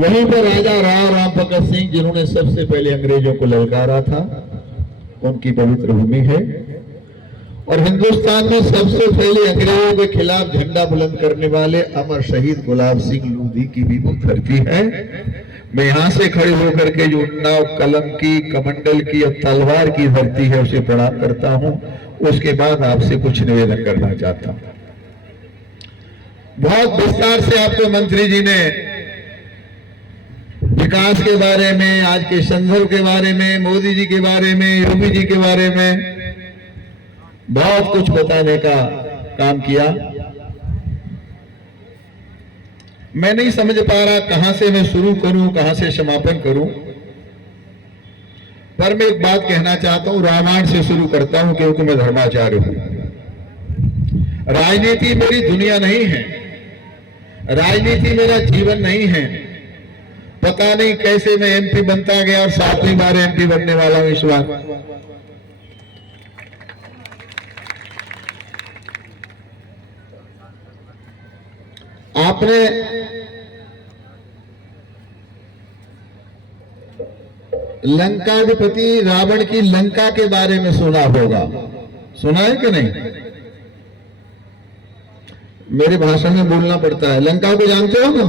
वहीं पर राजा राम भगत सिंह, जिन्होंने सबसे पहले अंग्रेजों को ललकारा था, उनकी पवित्र भूमि है। और हिंदुस्तान में सबसे पहले अंग्रेजों के खिलाफ झंडा बुलंद करने वाले अमर शहीद गुलाब सिंह लोधी की भी वो धरती है। मैं यहां से खड़े होकर के जो उन्नाव, कलम की, कमंडल की और तलवार की धरती है उसे प्रणाम करता हूं। उसके बाद आपसे कुछ निवेदन करना चाहता हूं। बहुत विस्तार से आपको मंत्री जी ने विकास के बारे में, आज के संदर्भ के बारे में, मोदी जी के बारे में, योगी जी के बारे में बहुत कुछ बताने का काम किया। मैं नहीं समझ पा रहा कहां से मैं शुरू करूं, कहां से समापन करूं, पर मैं एक बात कहना चाहता हूं। रामायण से शुरू करता हूं क्योंकि मैं धर्माचार्य हूं। राजनीति मेरी दुनिया नहीं है, राजनीति मेरा जीवन नहीं है। पता नहीं कैसे मैं एमपी बनता गया और 7वीं बार एमपी बनने वाला हूं इस बार। आपने लंकाधिपति रावण की लंका के बारे में सुना होगा, सुना है कि नहीं? मेरे भाषा में बोलना पड़ता है। लंका को जानते हो ना?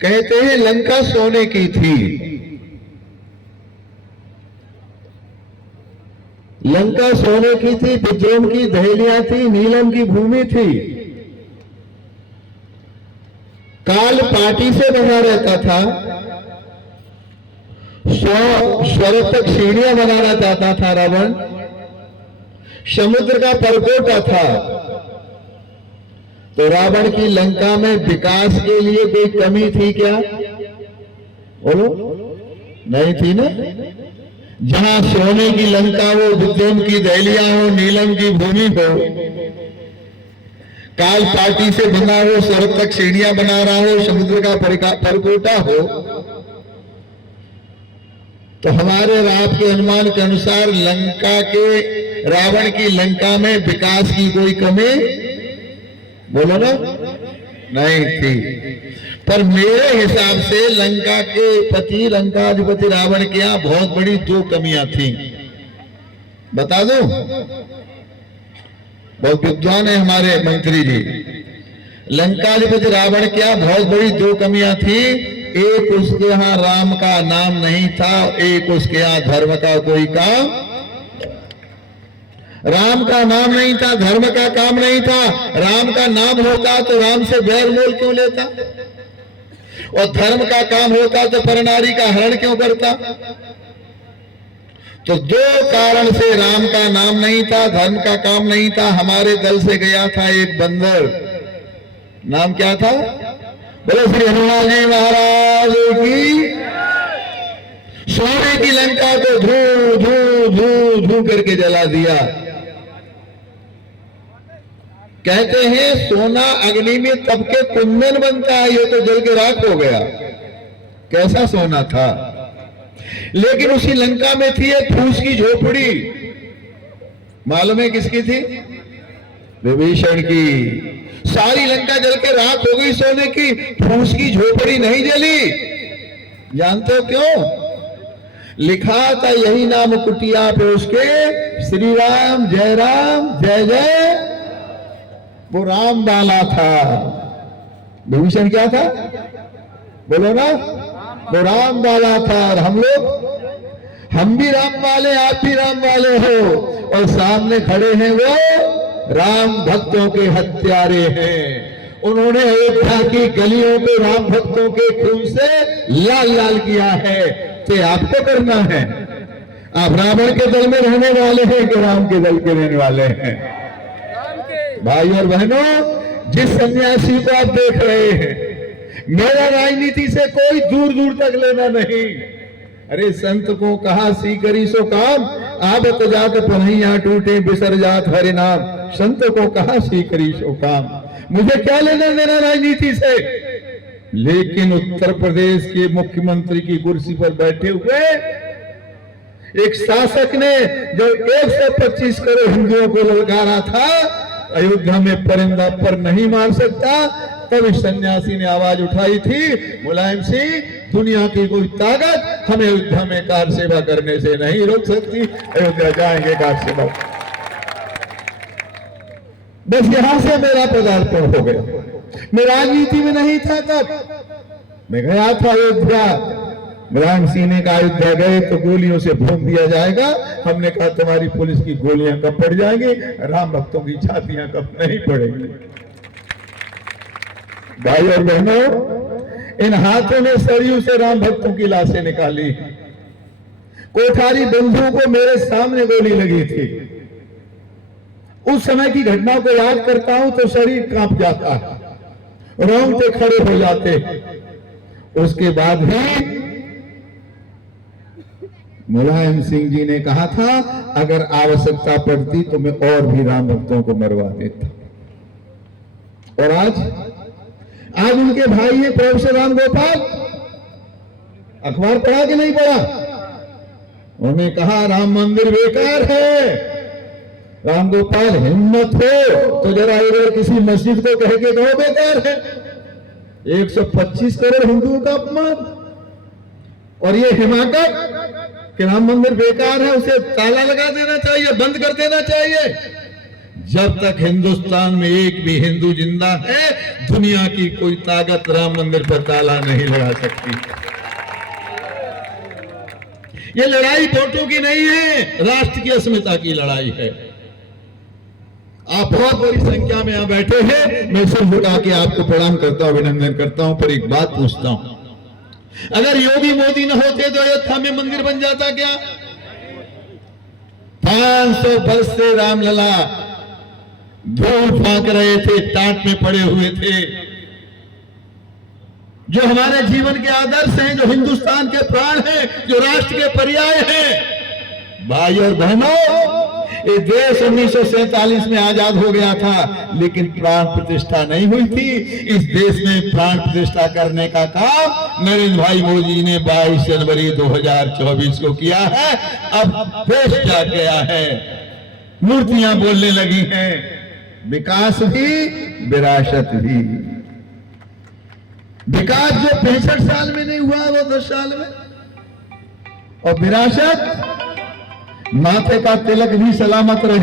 कहते हैं लंका सोने की थी। लंका सोने की थी, विद्रोह की दहलियां थी, नीलम की भूमि थी। काल पाटी से बना रहता था, 100 स्वर्ग तक सीढ़ियां बनाना चाहता था रावण। समुद्र का परकोटा था। तो रावण की लंका में विकास के लिए कोई कमी थी क्या? बोलो, नहीं थी ना। जहां सोने की लंका हो, विद्रोह की दहलियां हो, नीलम की भूमि हो, काल पाटी से बना हो, स्वर्ग तक सीढ़ियां बना रहा हो, समुद्र का परकोटा हो, तो हमारे आपके अनुमान के अनुसार लंका के, रावण की लंका में विकास की कोई कमी, बोलो ना, नहीं थी। पर मेरे हिसाब से लंका के पति, लंकाधिपति रावण के यहां बहुत बड़ी 2 कमियां थी। बता दो, बहुत विद्वान है हमारे मंत्री जी। लंकाधिपति रावण क्या बहुत बड़ी 2 कमियां थी। एक, उसके यहां राम का नाम नहीं था, एक उसके यहां धर्म का कोई काम। राम का नाम नहीं था, धर्म का काम नहीं था। राम का नाम होता तो राम से बैर मोल क्यों लेता, और धर्म का काम होता तो परनारी का हरण क्यों करता। तो 2 कारण से राम का नाम नहीं था, धर्म का काम नहीं था। हमारे दल से गया था एक बंदर, नाम क्या था? बोलो श्री हनुमान जी महाराज की। सोने की लंका को धू धू धू धू करके जला दिया। कहते हैं सोना अग्नि में तब के कुंदन बनता है, ये तो जल के राख हो गया। कैसा सोना था। लेकिन उसी लंका में थी एक फूस की झोपड़ी। मालूम है किसकी थी? विभीषण की। सारी लंका जल के राख हो गई सोने की, फूस की झोपड़ी नहीं जली। जानते हो क्यों? लिखा था यही नाम कुटिया पे उसके, श्री राम जय राम जय जय। वो राम वाला था। विभीषण क्या था? बोलो ना, वो राम वाला था। और हम लोग, हम भी राम वाले, आप भी राम वाले हो, और सामने खड़े हैं वो राम भक्तों के हत्यारे हैं। उन्होंने अयोध्या की गलियों को राम भक्तों के खून से लाल लाल किया है। तो आपको करना है। आप रावण के दल में रहने वाले हैं कि राम के दल के रहने वाले हैं? भाई और बहनों, जिस सन्यासी को आप देख रहे हैं, मेरा राजनीति से कोई दूर दूर तक लेना नहीं। अरे संत को कहा सी करी सो काम, आबत जात पन्हैया टूटे बिसर जात हरि नाम। संत को कहा सी करी सो काम, मुझे क्या लेना देना राजनीति से। लेकिन उत्तर प्रदेश के मुख्यमंत्री की कुर्सी पर बैठे हुए एक शासक ने जो 125 करोड़ हिंदुओं को ललकारा था, अयोध्या में परिंदा पर नहीं मार सकता, तब इस सन्यासी ने आवाज उठाई थी, मुलायम सिंह, दुनिया की कोई ताकत हमें अयोध्या में कार सेवा करने से नहीं रोक सकती। अयोध्या जाएंगे कार सेवा। बस यहां से मेरा पदार्पण हो गया। मैं राजनीति में नहीं था तब, मैं गया था अयोध्या। मुलायम सिंह ने कहा अयोध्या गए तो गोलियों से भून दिया जाएगा। हमने कहा तुम्हारी पुलिस की गोलियां कब पड़ जाएंगी, राम भक्तों की छातियां कब नहीं पड़ेंगी। भाई और बहनों, इन हाथों ने सरयू से राम भक्तों की लाशें निकाली। कोठारी बंधु को मेरे सामने गोली लगी थी। उस समय की घटना को याद करता हूं तो शरीर कांप जाता है, रोंगटे खड़े हो जाते। उसके बाद भी मुलायम सिंह जी ने कहा था अगर आवश्यकता पड़ती तो मैं और भी राम भक्तों को मरवा देता। और आज उनके भाई है प्रोफेसर राम गोपाल, अखबार पढ़ा कि नहीं पढ़ा? उन्होंने कहा राम मंदिर बेकार है। राम गोपाल, हिम्मत हो तो जरा इधर किसी मस्जिद को कह के दो बेकार है। 125 करोड़ हिंदुओं का अपमान और ये हिमाकत कि राम मंदिर बेकार है, उसे ताला लगा देना चाहिए, बंद कर देना चाहिए। जब तक हिंदुस्तान में एक भी हिंदू जिंदा है, दुनिया की कोई ताकत राम मंदिर पर ताला नहीं लगा सकती। ये लड़ाई वोटों की नहीं है, राष्ट्र की अस्मिता की लड़ाई है। आप बहुत बड़ी संख्या में यहां बैठे हैं, मैं सिर उठा के आपको प्रणाम करता हूं, अभिनंदन करता हूं, पर एक बात पूछता हूं, अगर योगी मोदी न होते तो अयोध्या में मंदिर बन जाता क्या? 500 वर्ष से रामलला धूल फांक रहे थे, टाट में पड़े हुए थे। जो हमारे जीवन के आदर्श हैं, जो हिंदुस्तान के प्राण हैं, जो राष्ट्र के पर्याय हैं। भाई और बहनों, ये देश 1947 में आजाद हो गया था, लेकिन प्राण प्रतिष्ठा नहीं हुई थी। इस देश में प्राण प्रतिष्ठा करने का काम नरेंद्र भाई मोदी ने 22 जनवरी 2024 को किया है। अब देश जाग गया है, मूर्तियां बोलने लगी हैं, विकास भी विरासत भी। विकास जो 65 साल में नहीं हुआ वो 10 साल में, और विरासत माथे का तिलक भी सलामत रहे।